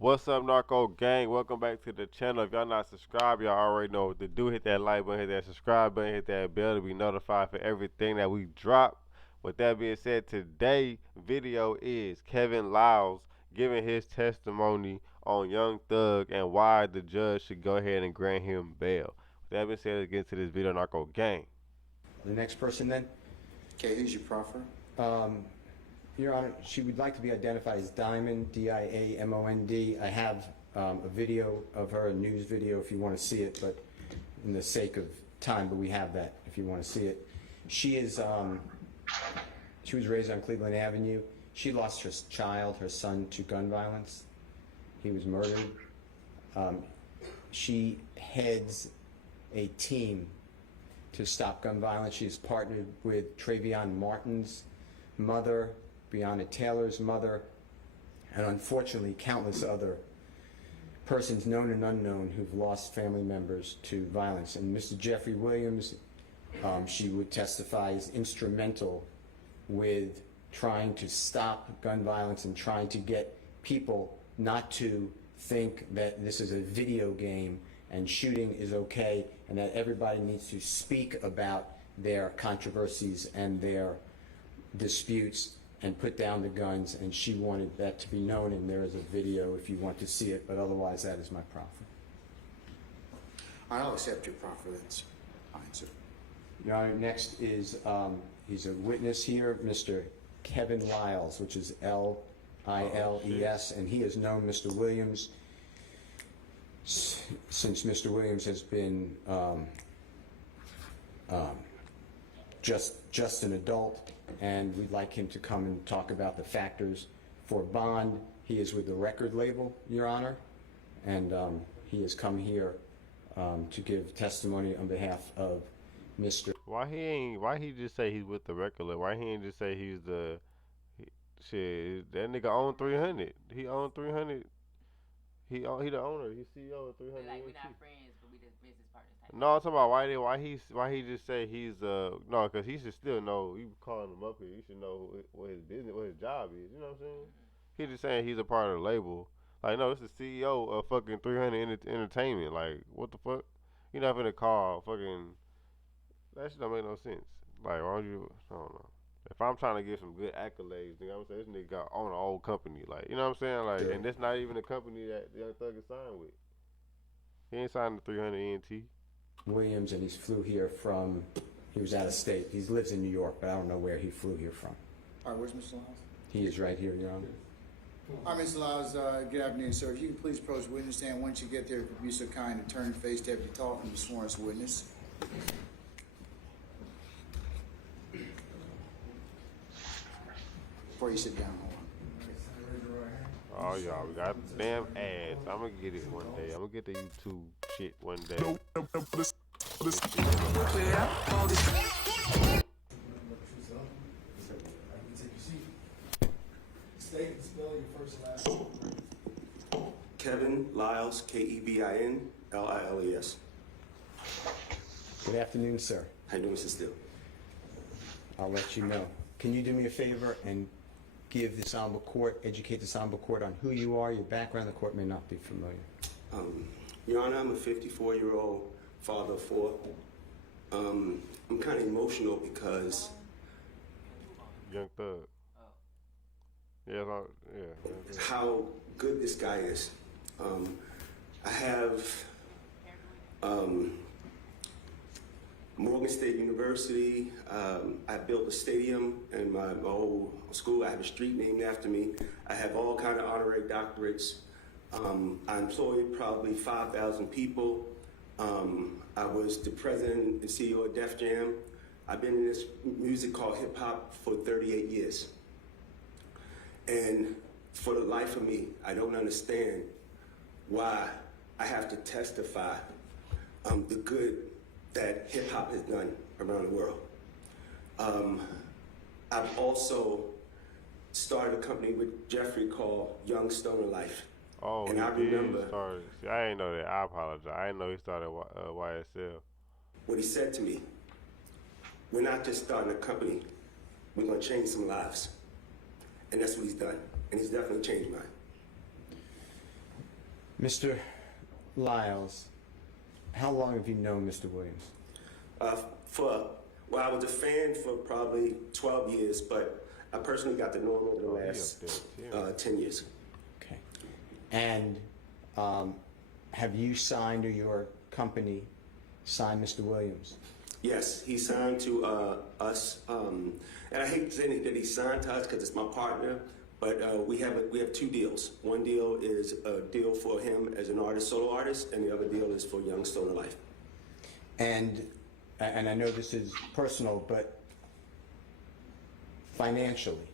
What's up, Narco Gang? Welcome back to the channel. If y'all not subscribed, y'all already know what to do. Hit that like button, hit that subscribe button, hit that bell to be notified for everything that we drop. With that being said, today video is Kevin Liles giving his testimony on Young Thug and why the judge should go ahead and grant him bail. With that being said, let's get into this video, Narco Gang. The next person then? Okay, who's your proffer? Your Honor, she would like to be identified as Diamond, D-I-A-M-O-N-D. I have a video of her, a news video if you want to see it, but in the sake of time, but we have that if you want to see it. She is, she was raised on Cleveland Avenue. She lost her child, her son, to gun violence. He was murdered. She heads a team to stop gun violence. She is partnered with Travion Martin's mother, Breonna Taylor's mother, and unfortunately countless other persons known and unknown who've lost family members to violence. And Mr. Jeffrey Williams, she would testify, is instrumental with trying to stop gun violence and trying to get people not to think that this is a video game and shooting is okay, and that everybody needs to speak about their controversies and their disputes and put down the guns. And she wanted that to be known, and there is a video if you want to see it, but otherwise that is my proffer. I'll accept your proffer. That's fine, sir. Your Honor, next is, he's a witness here, Mr. Kevin Liles, which is L-I-L-E-S, and he has known Mr. Williams since Mr. Williams has been just an adult, and we'd like him to come and talk about the factors for bond. He is with the record label, Your Honor, and he has come here to give testimony on behalf of Mr. Why he just say he's with the record label? Why he ain't just say he's the shit? That nigga own 300. He own 300. He the owner. He's CEO of 300. Like we're not friends, but we just business partners type. No, I'm talking about why he just say he's no, because he should still know. You calling him up here, you should know what his business, what his job is. You know what I'm saying? He just saying he's a part of the label. Like, no, it's the CEO of fucking 300 Entertainment. Like, what the fuck? You not finna call fucking. That shit don't make no sense. Like, why don't you? I don't know. If I'm trying to get some good accolades, nigga, I'm saying this nigga got own an old company. Like, you know what I'm saying? Like, Yeah. and that's not even a company that Young Thug is signed with. He ain't signed to 300 ENT. Williams, and he flew here from, he was out of state. He lives in New York, but I don't know where he flew here from. All right, where's Mr. Lyles? He is right here, Your Honor. All right, Mr. Lyles, good afternoon, sir. If you could please approach the witness stand. Once you get there, if you'd be so kind to turn and face Deputy Talton and be sworn as a witness. Before you sit down, hold on. Oh, y'all, we got damn ads. I'm gonna get it one day. I'm gonna get the YouTube shit one day. Kevin Liles, Kevin Liles. Good afternoon, sir. How you doing, Mr. Steele? I'll let you know. Can you do me a favor and give this honorable court, educate this honorable court on who you are, your background? The court may not be familiar. Your Honor, I'm a 54-year-old father of four. I'm kind of emotional because Young Thug. Yeah, yeah. how good this guy is. I have Morgan State University. I built a stadium in my old school. I have a street named after me. I have all kind of honorary doctorates. I employed probably 5,000 people. I was the president and CEO of Def Jam. I've been in this music called hip hop for 38 years. And for the life of me, I don't understand why I have to testify the good that hip hop has done around the world. I've also started a company with Jeffrey called Young Stoner Life. Oh, and he I did remember start. See, I ain't know that. I apologize. I didn't know he started YSL. what he said to me. We're not just starting a company, we're gonna change some lives. And that's what he's done. And he's definitely changed mine. Mr. Liles, how long have you known Mr. Williams? Uh, well, I was a fan for probably 12 years, but I personally got to know him over the last 10 years. Okay. And have you signed, or your company signed Mr. Williams? Yes, he signed to us, and I hate to say that he signed to us because it's my partner. But we have two deals. One deal is a deal for him as an artist, solo artist, and the other deal is for Young Stoner Life. And I know this is personal, but financially,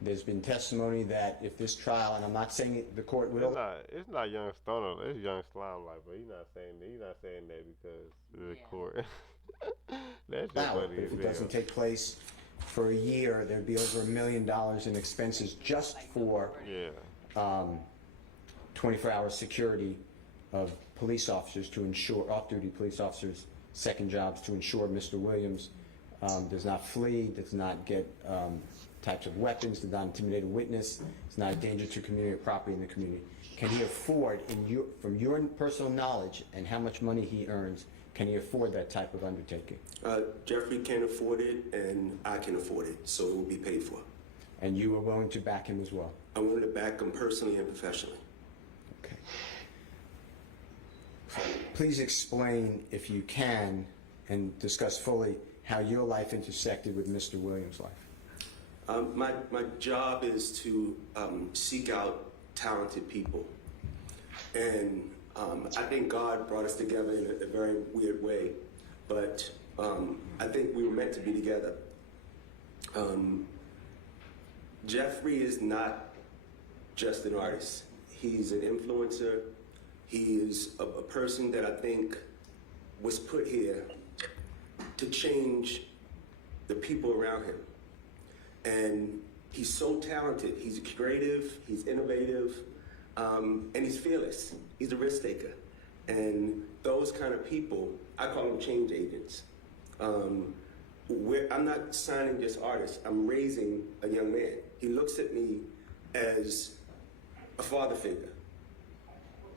there's been testimony that if this trial, and I'm not saying the court will. It's not Young Stoner. It's Young Slime Life, but he's not saying that. He's not saying that because of the court. That's just But funny. if it doesn't take place for a year, there'd be over $1 million in expenses just for 24-hour security of police officers to ensure, off-duty police officers, second jobs to ensure Mr. Williams does not flee, does not get types of weapons, does not intimidate a witness, is not a danger to community or property in the community. Can he afford, from your personal knowledge and how much money he earns, can he afford that type of undertaking? Jeffrey can afford it, and I can afford it, so it will be paid for. And you are willing to back him as well? I'm willing to back him personally and professionally. Okay. Please explain, if you can, and discuss fully how your life intersected with Mr. Williams' life. My job is to seek out talented people. And I think God brought us together in a very weird way, but I think we were meant to be together. Jeffrey is not just an artist. He's an influencer. He is a person that I think was put here to change the people around him. And he's so talented. He's creative, he's innovative, and he's fearless. He's a risk taker. And those kind of people, I call them change agents. I'm not signing just artists, I'm raising a young man. He looks at me as a father figure.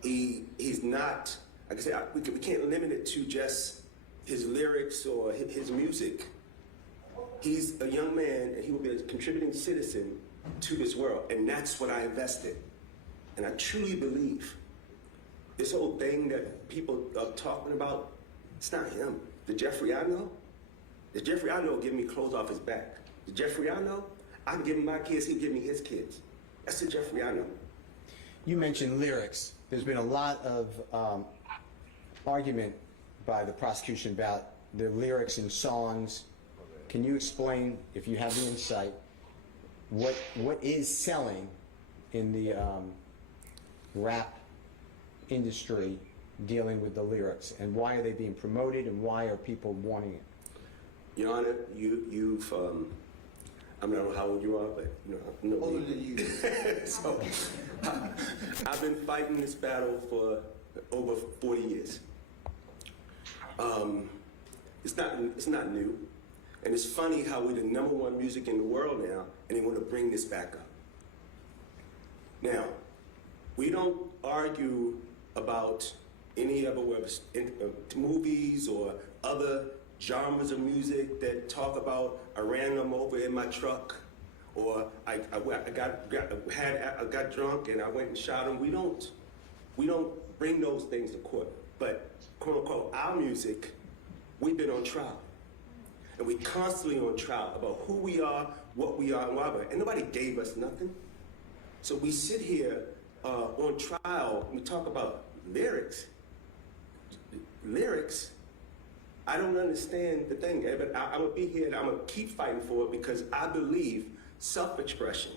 He's not, like I said, we can't limit it to just his lyrics or his music. He's a young man, and he will be a contributing citizen to this world, and that's what I invest in. And I truly believe this whole thing that people are talking about, it's not him. The Jeffrey I know give me clothes off his back. The Jeffrey I know, I can give him my kids, he'll give me his kids. That's the Jeffrey I know. You mentioned lyrics. There's been a lot of argument by the prosecution about the lyrics in songs. Can you explain, if you have the insight, what is selling in the rap industry dealing with the lyrics, and why are they being promoted, and why are people wanting it? Your Honor, you've I don't know how old you are, but you know. Older than you. So, I've been fighting this battle for over 40 years. It's not new. And it's funny how we're the #1 music in the world now, and they want to bring this back up. Now, we don't argue about any other movies or other genres of music that talk about I ran them over in my truck, or I got drunk and I went and shot him. We don't bring those things to court. But quote unquote, our music, we've been on trial. And we constantly on trial about who we are, what we are, and why we are. And nobody gave us nothing. So we sit here on trial and we talk about lyrics. Lyrics, I don't understand the thing, but I'm gonna be here and I'm gonna keep fighting for it because I believe self-expression.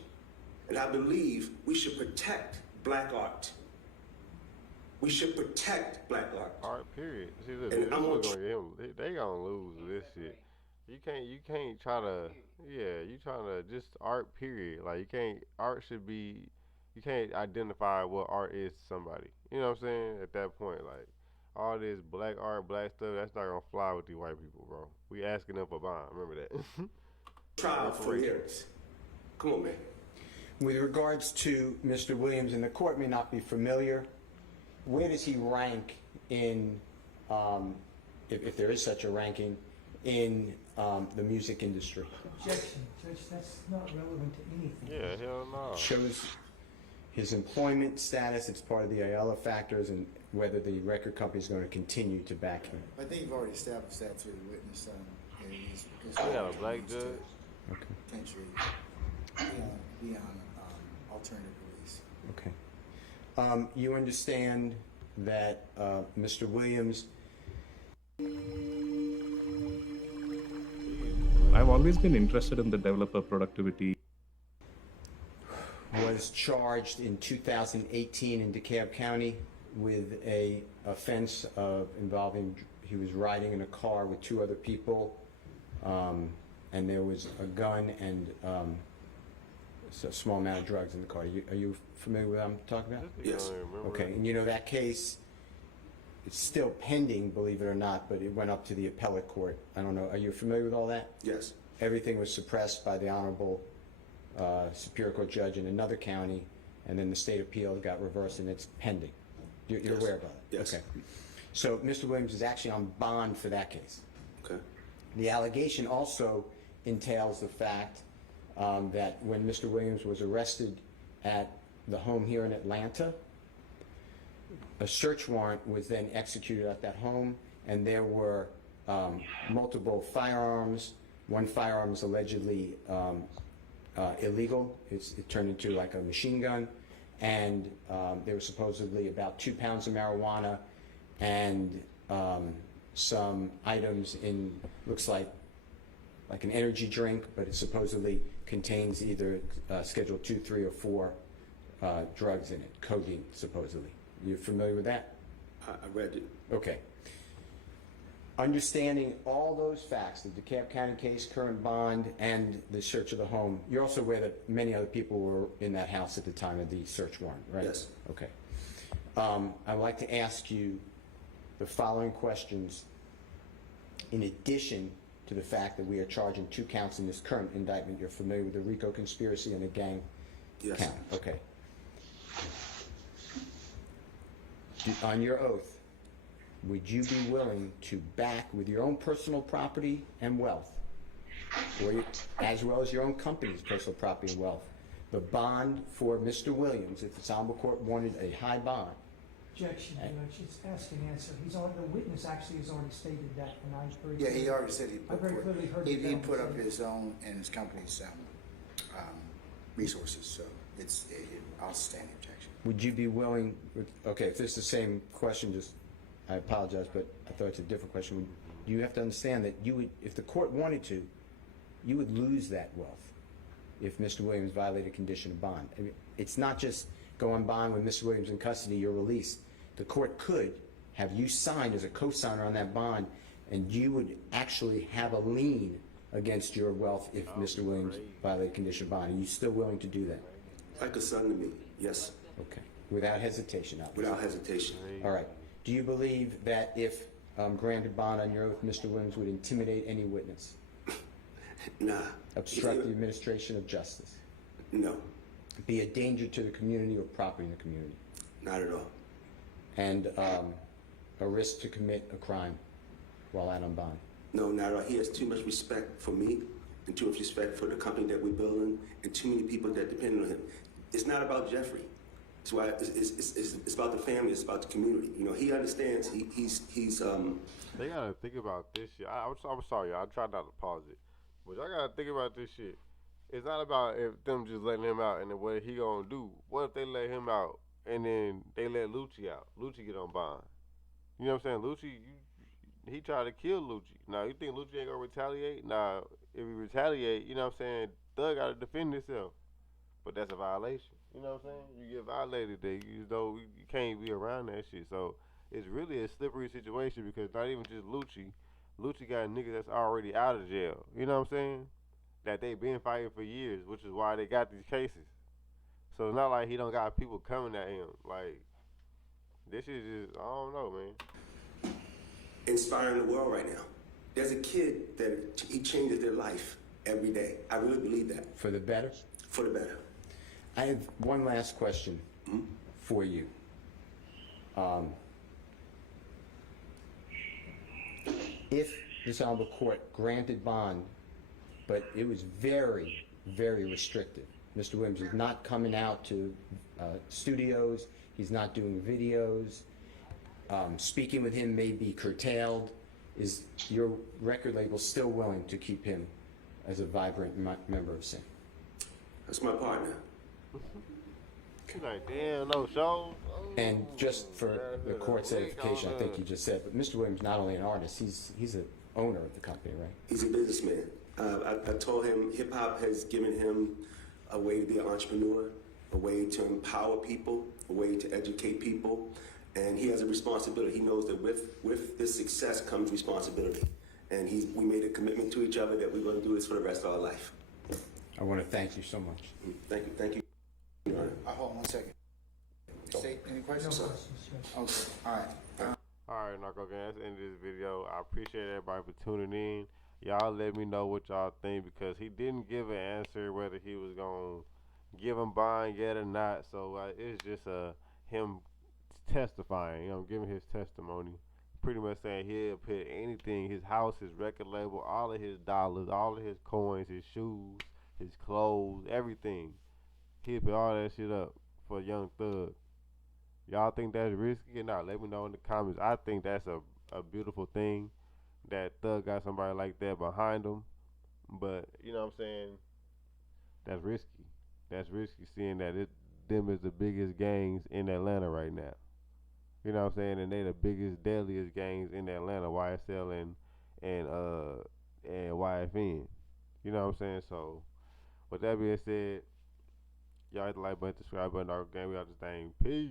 And I believe we should protect black art. We should protect black art. Art, period. See, look, And this I'm look gonna like him. They gonna lose this shit. You can't try to, you trying to just art, period. Like, art should be, you can't identify what art is to somebody. You know what I'm saying? At that point, like, all this black art, black stuff, that's not gonna fly with these white people, bro. We asking them for bond. Remember that. Trial for lyrics. Come on, man. With regards to Mr. Williams, and the court may not be familiar, where does he rank in, if there is such a ranking, in the music industry? Objection, Judge, that's not relevant to anything. Yeah, hell no. Shows his employment status, it's part of the Ayala factors, and whether the record company is going to continue to back him. I think you've already established that through the witness. We got a black judge. Okay. Potentially be on alternative release. Okay. You understand that Mr. Williams I've always been interested in the developer productivity. was charged in 2018 in DeKalb County with a offense of involving, he was riding in a car with two other people, and there was a gun and a small amount of drugs in the car. Are you familiar with what I'm talking about? Yes. Okay, and you know that case, it's still pending, believe it or not, but it went up to the appellate court. I don't know, are you familiar with all that? Yes. Everything was suppressed by the Honorable Superior Court judge in another county, and then the state appeal got reversed and it's pending. You're Yes. aware about it? Yes. Okay. So Mr. Williams is actually on bond for that case. Okay. The allegation also entails the fact that when Mr. Williams was arrested at the home here in Atlanta, a search warrant was then executed at that home, and there were multiple firearms. One firearm is allegedly illegal. It turned into like a machine gun, and there was supposedly about 2 pounds of marijuana and some items in, looks like an energy drink, but it supposedly contains either Schedule 2, 3, or 4 drugs in it, codeine supposedly. You familiar with that? I read it. Okay. Understanding all those facts, the DeKalb County case, current bond, and the search of the home, you're also aware that many other people were in that house at the time of the search warrant, right? Yes. Okay. I'd like to ask you the following questions in addition to the fact that we are charging 2 counts in this current indictment. You're familiar with the RICO conspiracy and the gang Yes. count? Okay. On your oath, would you be willing to back with your own personal property and wealth, as well as your own company's personal property and wealth, the bond for Mr. Williams if the Honorable Court wanted a high bond? Objection, Judge, it's ask and answer. The witness actually has already stated that, and I very Yeah, he already said I very clearly heard the he gentleman put up say- his own and his company's resources, so I'll stand the objection. Would you be willing, okay, if it's the same question, I apologize, but I thought it's a different question. You have to understand that you would, if the court wanted to, you would lose that wealth if Mr. Williams violated condition of bond. I mean, it's not just go on bond with Mr. Williams in custody, you're released. The court could have you signed as a co-signer on that bond, and you would actually have a lien against your wealth if Mr. Williams violated condition of bond. Are you still willing to do that? Like a son to me. Yes. Okay. Without hesitation, obviously. Without hesitation. All right. Do you believe that if granted bond on your oath, Mr. Williams would intimidate any witness, Nah. obstruct the administration of justice, No. be a danger to the community or property in the community, Not at all. and a risk to commit a crime while out on bond? No, not at all. He has too much respect for me and too much respect for the company that we're building and too many people that depend on him. It's not about Jeffrey. It's why it's about the family. It's about the community. You know, he understands. He's They gotta think about this shit. I'm sorry, y'all. I try not to pause it, but y'all gotta think about this shit. It's not about if them just letting him out and then what he gonna do. What if they let him out and then they let Lucci out? Lucci get on bond. You know what I'm saying? Lucci, he tried to kill Lucci. Now you think Lucci ain't gonna retaliate? Nah, if he retaliate, you know what I'm saying? Thug gotta defend himself, but that's a violation. You know what I'm saying? You get violated, there. You know you can't be around that shit. So it's really a slippery situation because not even just Lucci. Lucci got niggas that's already out of jail. You know what I'm saying? That they been fighting for years, which is why they got these cases. So it's not like he don't got people coming at him. Like this shit just I don't know, man. inspiring the world right now. There's a kid that he changes their life every day. I really believe that. For the better? For the better. I have one last question for you. If this honorable court granted bond, but it was very, very restrictive. Mr. Williams is not coming out to studios. He's not doing videos. Speaking with him may be curtailed. Is your record label still willing to keep him as a vibrant member of SIN? That's my partner. He's like, damn, no shows. And just for the court's edification, I think you just said, but Mr. Williams not only an artist, he's an owner of the company, right? He's a businessman. I told him hip hop has given him a way to be an entrepreneur, a way to empower people, a way to educate people, and he has a responsibility. He knows that with this success comes responsibility, and we made a commitment to each other that we're going to do this for the rest of our life. I want to thank you so much. Thank you. Your Honor. Hold on one second. State, any No questions? questions, Judge. Okay, all right. Alright, Narco Gang, that's the end of this video. I appreciate everybody for tuning in. Y'all let me know what y'all think, because he didn't give an answer whether he was going to give him bond yet or not. So it's just him testifying, giving his testimony. Pretty much saying he'll put anything, his house, his record label, all of his dollars, all of his coins, his shoes, his clothes, everything. He'll put all that shit up for Young Thug. Y'all think that's risky or not? Let me know in the comments. I think that's a beautiful thing that Thug got somebody like that behind him. But, you know what I'm saying? That's risky. That's risky, seeing that them is the biggest gangs in Atlanta right now. You know what I'm saying? And they the biggest, deadliest gangs in Atlanta, YSL and YFN. You know what I'm saying? So, with that being said, y'all hit the like button, subscribe button, Narco Gang. We out this thing. Peace.